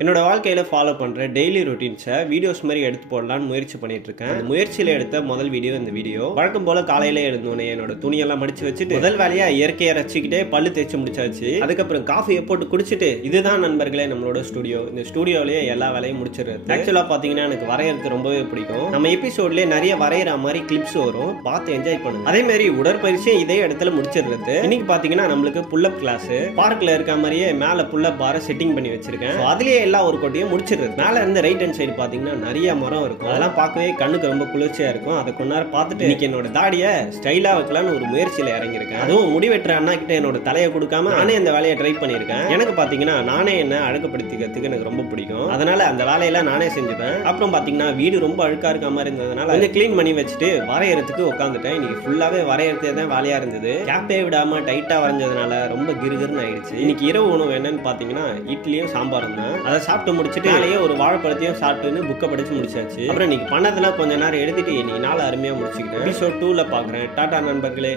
என்னோட வாழ்க்கையில ஃபாலோ பண்ற டெய்லி ரொட்டீன்ஸை வீடியோஸ் மாதிரி எடுத்து போடலான்னு முயற்சி பண்ணிட்டு இருக்கேன். அந்த முயற்சியில எடுத்த முதல் வீடியோ இந்த வீடியோ. வழக்கம் போல காலையில எழுந்தோனே என்னோட துணியெல்லாம் மடிச்சு வச்சுட்டு முதல் வேலையா இயற்கையை ரசிக்கிட்டே பல்லு தேய்ச்சி முடிச்சாச்சு. அதுக்கப்புறம் காஃபியை போட்டு குடிச்சிட்டு இதுதான் நண்பர்களே நம்மளோட ஸ்டுடியோ. இந்த ஸ்டுடியோலயே எல்லா வேலையும் முடிச்சிடுறது. ஆக்சுவலா பாத்தீங்கன்னா எனக்கு வரையறது ரொம்பவே பிடிக்கும். நம்ம எபிசோட்லயே நிறைய வரைகிற மாதிரி கிளிப்ஸ் வரும், பார்த்து என்ஜாய் பண்ணுங்க. அதே மாதிரி உடற்பயிற்சியும் இதே இடத்துல முடிச்சிடுறது. இன்னைக்கு பாத்தீங்கன்னா நம்மளுக்கு புல்லப் கிளாஸ் பார்க்ல இருக்க மாதிரியே மேல புல்லப் பார செட்டிங் பண்ணி வச்சிருக்கேன். அதுலயே எல்லா ஒரு கொட்டையும் முடிச்சிடுறது. மேல இருந்து ரைட் ஹேண்ட் சைடு பாத்தீங்கன்னா நிறைய மரம் இருக்கும். அதெல்லாம் பார்க்கவே கண்ணுக்கு ரொம்ப குளிர்ச்சியா இருக்கும். அதை கொஞ்ச நேரம் பார்த்துட்டு இன்னைக்கு என்னோட தாடியை ஸ்டைலா வைக்கலான்னு ஒரு முயற்சியில இறங்கியிருக்கேன். அதுவும் முடிவெட்டுற அண்ணா கிட்ட என்னோட தலையை கொடுக்காம நானே அந்த வேலையை ட்ரை பண்ணியிருக்கேன். எனக்கு பாத்தீங்கன்னா நானே என்ன அழகுப்படுத்திக்கிறதுக்கு எனக்கு ரொம்ப பிடிக்கும். அதனால அந்த வேலையெல்லாம் நானே செஞ்சுப்பேன். அப்புறம் பாத்தீங்கன்னா வீடு ரொம்ப அழுக்கா இருக்க மாதிரி இருந்ததுனால கொஞ்சம் கிளீன் பண்ணி வச்சுட்டு வரையறதுக்கு உட்காந்துட்டேன். இன்னைக்கு ஃபுல்லாவே வரையறதே தான் வேலையா இருந்தது. கேப்பே விடாம டைட்டா வரைஞ்சதுனால ரொம்ப கிருகிருன்னு ஆயிடுச்சு. இன்னைக்கு இரவு உணவு என்னன்னு பாத்தீங்கன்னா இட்லியும் சாம்பாரும் தான். அதை சாப்பிட்டு முடிச்சுட்டு நாளையே ஒரு வாழைப்பழத்தையும் சாப்பிட்டுன்னு புக்கை படிச்சு முடிச்சாச்சு. அப்புறம் இன்னைக்கு பண்ணதெல்லாம் கொஞ்ச நேரம் எடுத்துட்டு இன்னைக்கு நாள் அருமையா முடிச்சுக்கிட்டேன். எபிசோட் 2ல பாக்குறேன். டாடா நண்பர்களே.